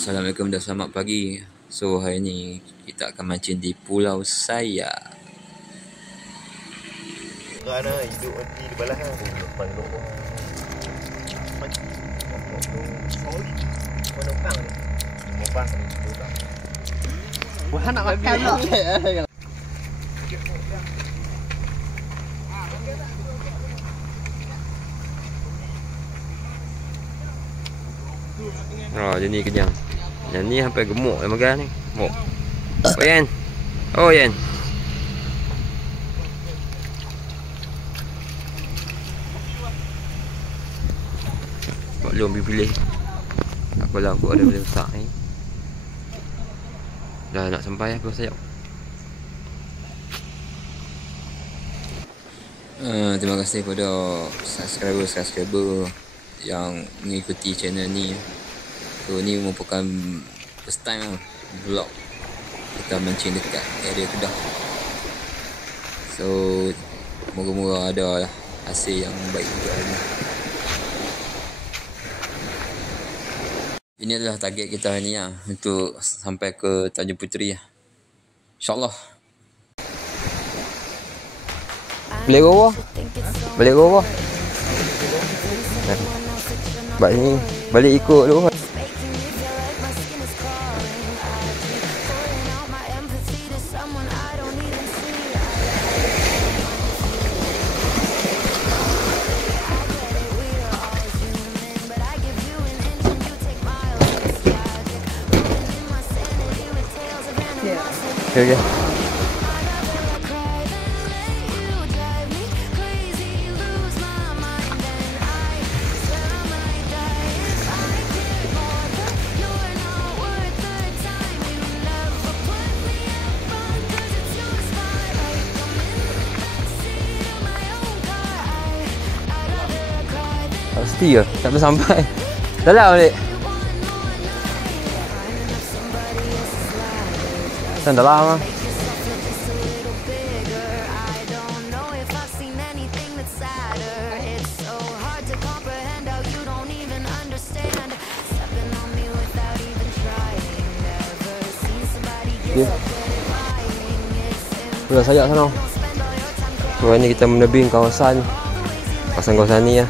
Assalamualaikum dan selamat pagi. So hari ni kita akan mancing di Pulau Saya. Kerana hidup mati di balas kan. Lepas duduk Monopang ni. Monopang ni. Wah nak makan tak? Oh, dia ni kenyang. Yang ni sampai gemuk dia makan ni. Gemuk. Oh, Yan. Oh, Yan. Maklum pilih. Apalah aku ada benda besar ni. Dah nak sampai aku sayap. Terima kasih kepada subscriber yang mengikuti channel ni. So ni merupakan first time vlog kita mancing dekat area Kedah. So moga-moga ada lah hasil yang baik juga hari ni. Ini adalah target kita hari ni lah, untuk sampai ke Tanjung Puteri lah. InsyaAllah. Balik bawah. Balik bawah. Balik ni. Balik ikut dulu. Okay. Pasti ke? Tak boleh sampai. Dah lah balik. Kan dah lama. Okay. Pulau Saya sana. So ni kita menebing kawasan ni ya.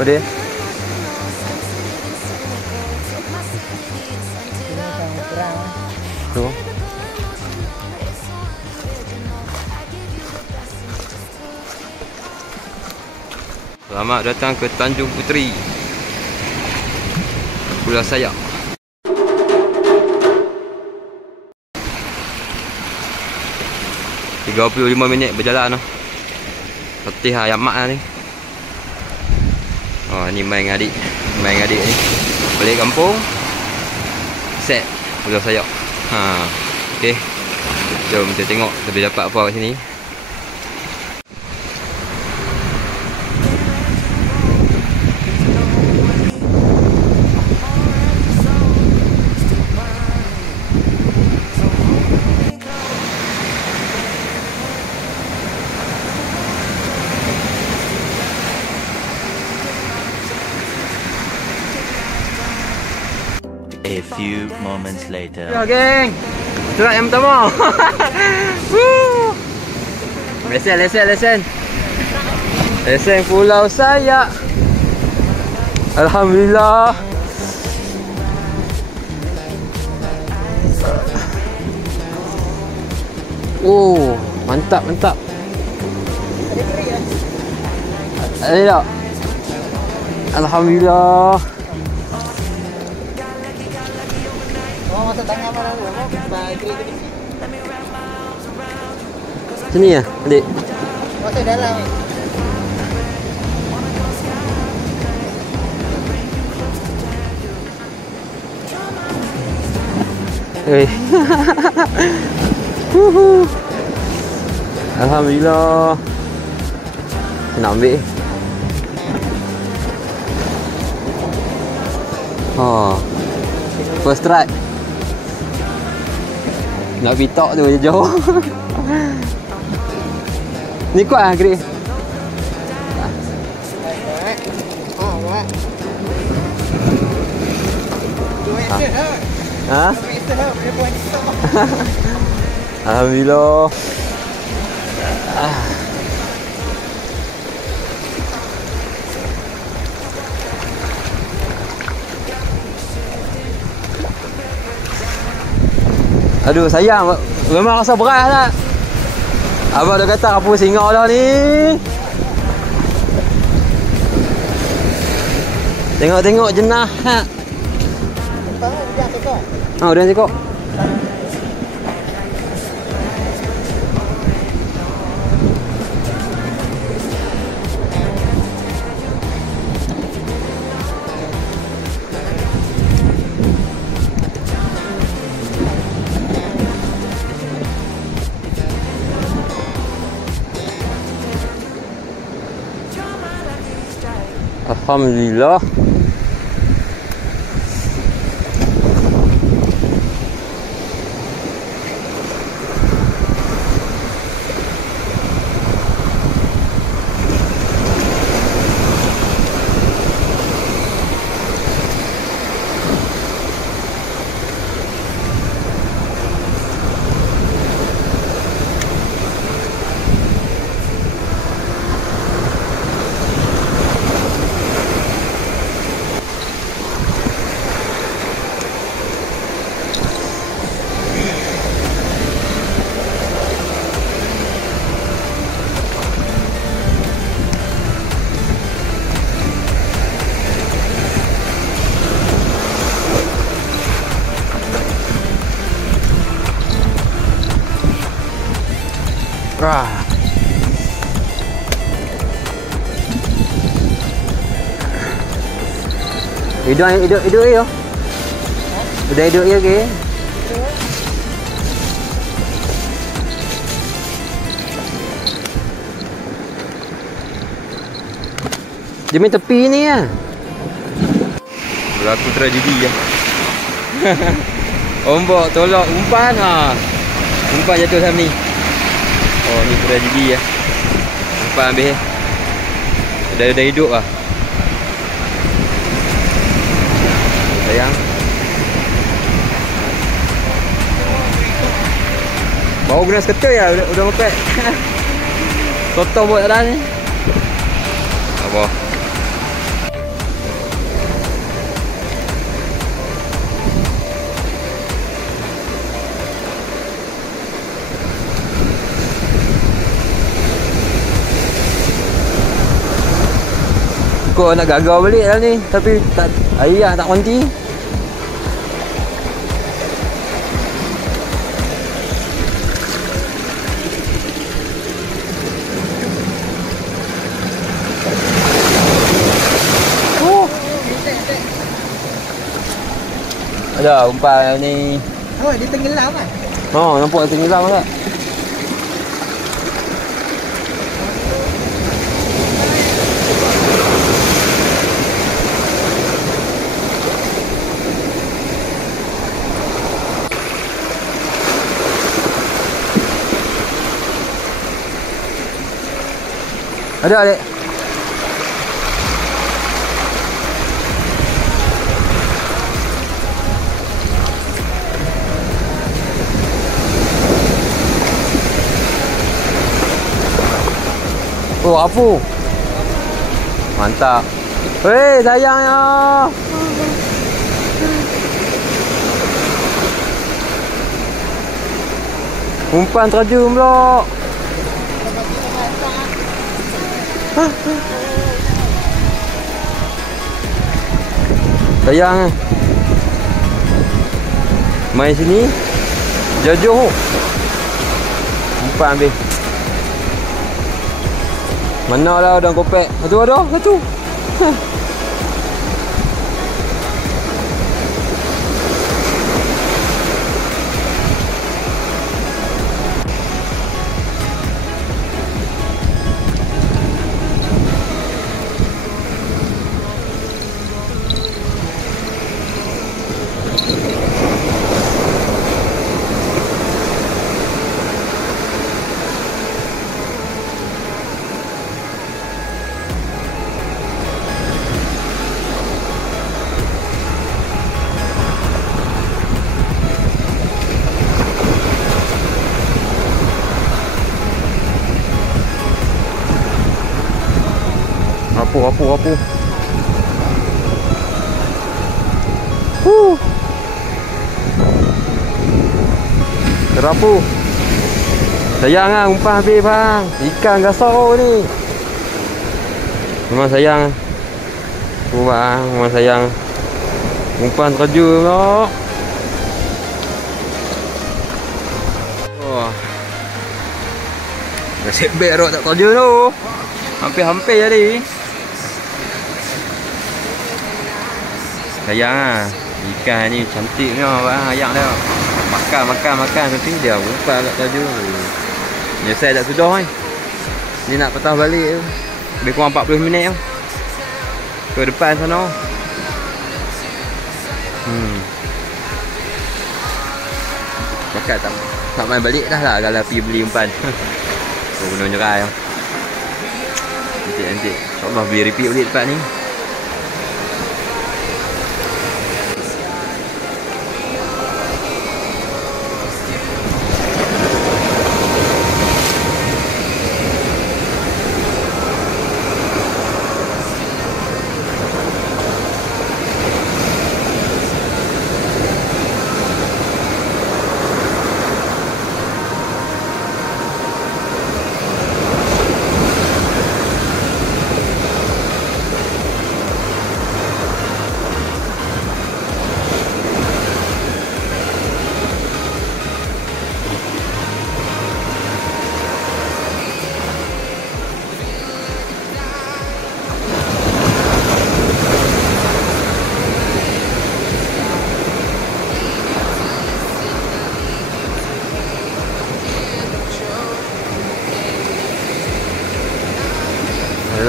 Boleh. Tu. Selamat datang ke Tanjung Puteri, Pulau Saya. .35 minit berjalan lah. Letih lah yamak lah ni. Oh ni main adik ni. Balik kampung. Set Pulau Saya. Okey. Jom kita tengok kita boleh dapat apa kat sini. A few moments later. Ya geng. Surat yang pertama. Lesen. Lesen Pulau Saya. Alhamdulillah. Oh, mantap. Ada tak? Alhamdulillah. Masa tengah mana dulu? Sini ya, adik. Masa dalam. Eh. Wuhu. Alhamdulillah. Saya nak ambil. Oh. First try. Nak pitok tu jauh. Ni kuat lah kiri. Ha? Alhamdulillah. Aduh sayang, memang rasa berat tak? Abang dah kata apa singa dah ni. Tengok-tengok jenah. Ha, udah tengok. Alhamdulillah. Wah. Hidup ya. Udah hidup ya ke? Dia main tepi ni ya. Berlaku tragedi ya. Ombak tolak umpan ha. Umpan jatuh sama ni. Oh ni tragedi ya. Umpan habis. Dah hidup lah. Sayang. Bawa guna skuter ya, udah mepet. Toto buat dah ni. Apa? Kau nak gagal balik lah ni, tapi tak ayah tak konti. Ada umpan ni. Oh, dia tenggelam kan? Oh, nampak dia tenggelam tak? Ada adik. Oh, apa? Mantap. Hei, sayangnya. Umpan terjun pula. Sayang. Main sini. Jauh-jauh. Umpan habis. Mana lah udang kopek. Satu. Rapuh. Terapuh. Sayang lah umpan habis bang. Ikan gasau ni. Memang sayang. Bang, memang sayang. Umpan terju pula. Wah. Nasib baik rod tak terju tu. Hampir-hampir jadi. Sayang lah. Ikan ni cantiknya bang. Ayang dia. Makan tapi dia umpan tak terju. Dia saya tak sudah ni. Ni nak patah balik tu. Lebih kurang 40 minit tu. Ke depan sana. Cakap tak main balik dah lah kalau pergi beli umpan. Oh, kena nyerai. Nanti. InsyaAllah beli repeat balik tempat ni.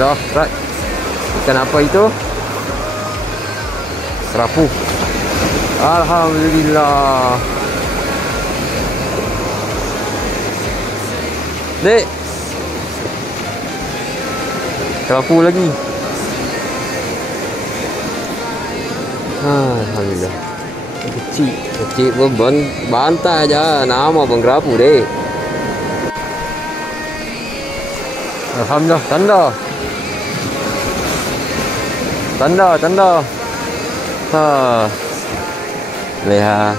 Alhamdulillah, right. Ikan apa itu? Rapuh. Alhamdulillah. Dek. Rapuh lagi. Alhamdulillah. Kecil pun bantai aja. Nama pun rapuh dek. Alhamdulillah, tanda. Lihat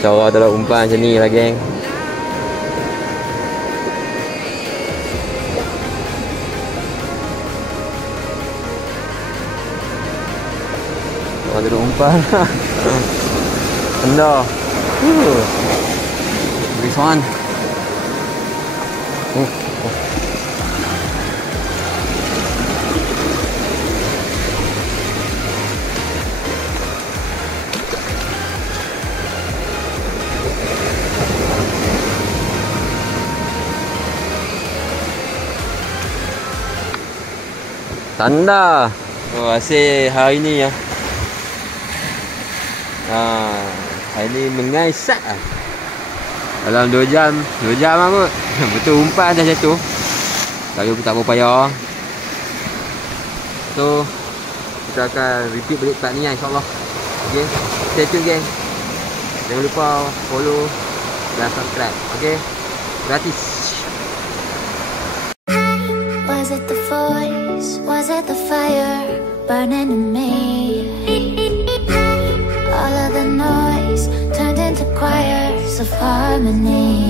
cara tolak umpan macam ni lah geng. Cara tolak umpan. Tanda. This one. Tanda. Oh, hasil hari ni ya. Hari ni mengaisak ah. Dalam 2 jam lah kot. Betul umpan dah jatuh. Kalau tak berpayah. So kita akan repeat balik tempat ni lah, insyaAllah. Okay, stay tune geng. Jangan lupa follow dan subscribe. Okay, gratis. Was it the voice? Was it the fire burning in me? All of the noise turned into choirs of harmony.